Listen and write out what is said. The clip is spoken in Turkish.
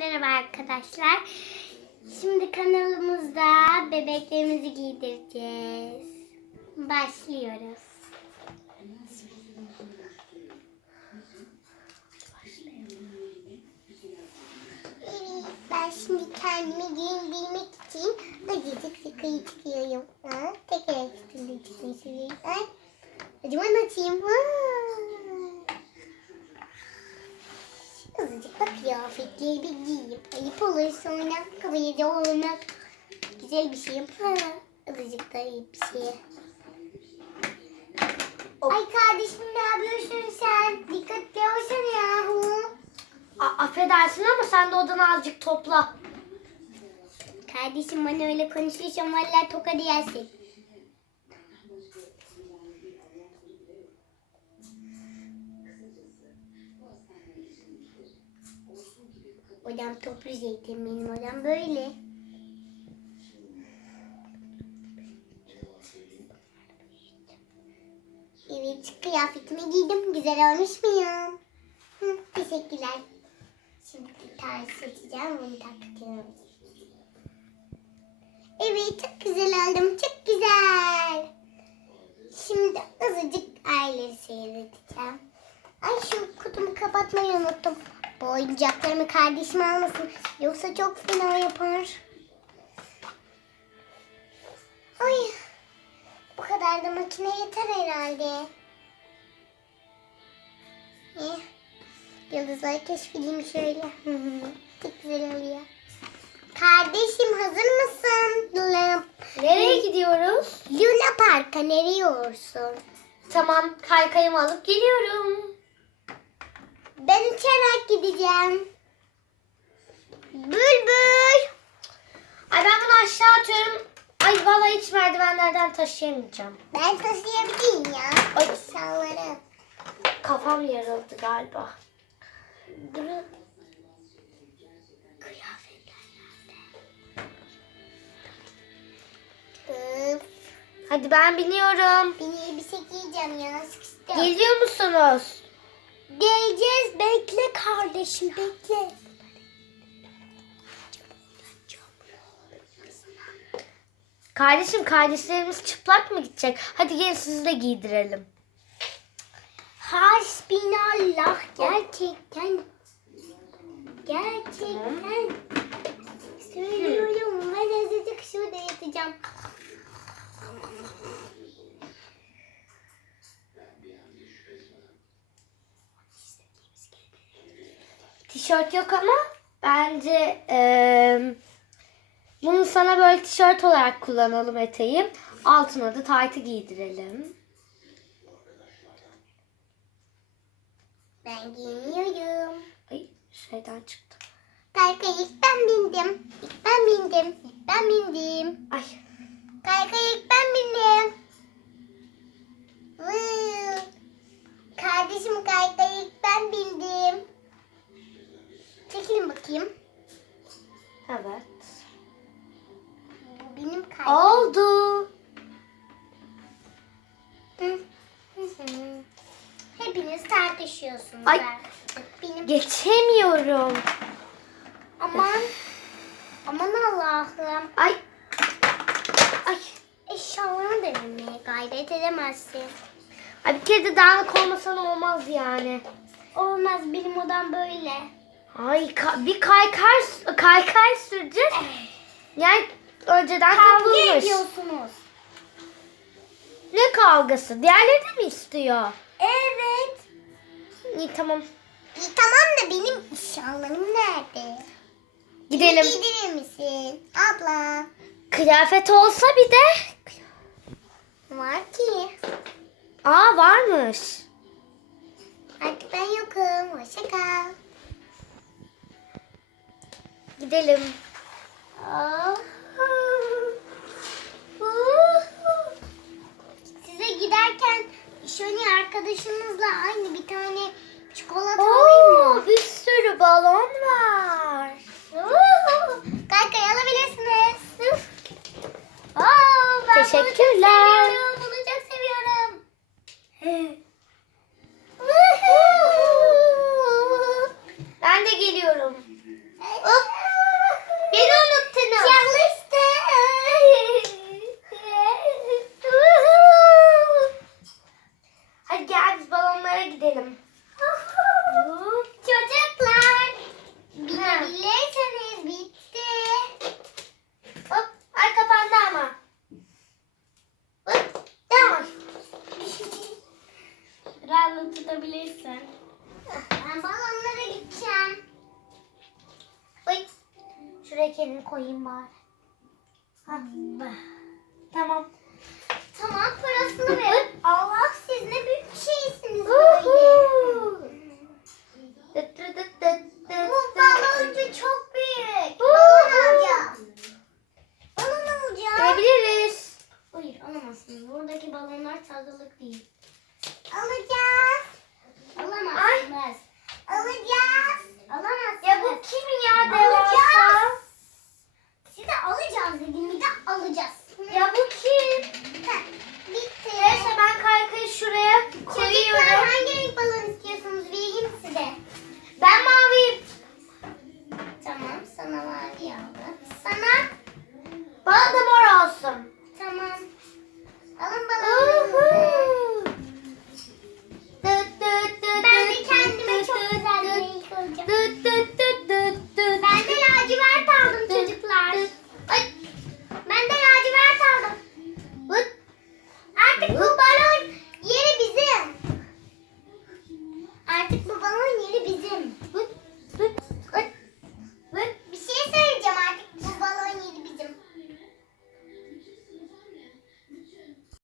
merhaba arkadaşlar. Şimdi kanalımızda bebeklerimizi giydireceğiz. Başlıyoruz. Ben şimdi kendimi giyindirmek için acıcık sıkıyı çıkıyorum. Ha, tekrar üstünde. Ay, acıman açayım. Ha. Azıcık da kıyafetleri bir giyip ayıp olur sonra kıvırcı olmak güzel bir şey. Ha, azıcık da ayıp bir şey. Ay kardeşim ne yapıyorsun sen? Dikkatli olsana yahu. A- affedersin ama sen de odanı azıcık topla. Kardeşim bana öyle konuşursan vallahi tokadı yersin. Odam toplu zeytin benim odam böyle. Evet kıyafetimi giydim. Güzel olmuş muyum? Hı, teşekkürler. Şimdi bir tane seçeceğim. Bunu takacağım. Evet çok güzel oldum. Çok güzel. Şimdi azıcık aileleri seyredeceğim. Ay şu kutumu kapatmayı unuttum. Bu oyuncaklarımı kardeşim almasın. Yoksa çok fena yapar. Ay. Bu kadar da makine yeter herhalde. Eh. Yıldızları keşfedeyim şöyle. Çok güzel oluyor. Kardeşim hazır mısın? Luna, Nereye gidiyoruz? Luna Park'a nereye yiyorsun? Tamam kaykayımı alıp geliyorum. Ben uçarak gideceğim. Bülbül. Ay ben bunu aşağı atıyorum. Ay vallahi hiç merdivenlerden taşıyamayacağım. Ben taşıyabilirim ya. Ay. Eşyaları. Kafam yarıldı galiba. Öf. Hadi ben biniyorum. Bir elbise giyeceğim ya. Sıkıştım. Geliyor musunuz? Geleceğiz. Bekle kardeşim bekle. Kardeşim kardeşlerimiz çıplak mı gidecek? Hadi gelin sizi de giydirelim. Hasbinallah gerçekten gerçekten söylüyorum ben azıcık şurada yatacağım. Tişört yok ama bence eee, bunu sana böyle tişört olarak kullanalım eteği. Altına da taytı giydirelim. Ben giyiniyorum. Ay şeyden çıktı. Kaykaya ilk ben bindim. İlk ben bindim. İlk ben bindim. Ay Kaykaya ilk ben bindim. Vuu. Kardeşim kaykaya ilk ben bindim. Çekilin bakayım. Evet. Benim kaykayım. Oldu. Hepiniz tartışıyorsunuz. Ay. artık. Benim Geçemiyorum. aman aman Allah'ım. Ay. Ay. Eşyalarını denemeye gayret edemezsin. Ay bir kere de dağınık olmasan olmaz yani. Olmaz benim odam böyle. Ay ka- bir kaykay kaykay süreceğiz. Yani önceden Kavga kapılmış. ediyorsunuz. Ne kavgası? Diğerleri de mi istiyor? Evet. İyi tamam. İyi, tamam da benim eşyalarım nerede? Gidelim. Beni giydirir misin? Abla. Kıyafet olsa bir de. Var ki. Aa varmış. Artık ben yokum. Hoşça kal. Gidelim. Size giderken şöyle arkadaşınızla aynı bir tane çikolata alayım mı? Oo, bir sürü balon var. Kaykay alabilirsiniz. Oo, ben Teşekkürler. Bunu çok seviyorum. Bunu çok seviyorum. Ben de geliyorum. Hop. Beni unuttunuz. Çalıştı. Hadi gel biz balonlara gidelim. Çocuklar. Binebilirseniz bitti. Hop. Ay kapandı ama. Hop. Tamam. Biraz tutabilirsin. Ben balonlara gideceğim. Oy. Şuraya kendini koyayım bari. Ha. toggle look deep.